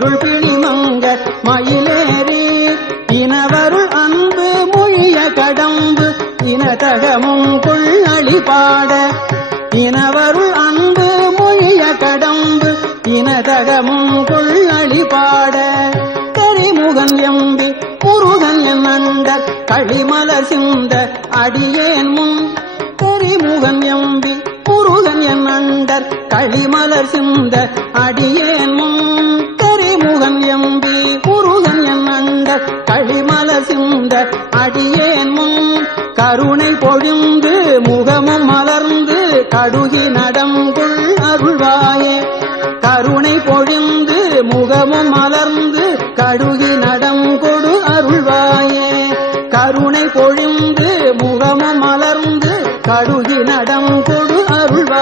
இருள் பிணிமங்க மயிலேறி இனவருள் அன்பு மொழிய கடம்பு இனதகமும் கொள்ளளி பாட. இனவருள் அன்பு மொழிய கடம்பு இனதகமும் கொள்ளளி பாட. கரிமுகன் எம்பி முருகன் நந்த களிமலர் சிந்த அடியேன் முன். கரிமுகன் எம்பி முருகன் என் நண்டர் களிமலர் சிந்த அடியேன் கண்ட அடியேன் முன் கருணை பொழிந்து முகமும் மலர்ந்து கடுகி நடங்குள் அருள்வாயே. கருணை பொழிந்து முகமும் மலர்ந்து கடுகி நடங்கொடு அருள்வாயே. கருணை பொழிந்து முகமும் மலர்ந்து கடுகி நடங்கொடு அருள்வாய்.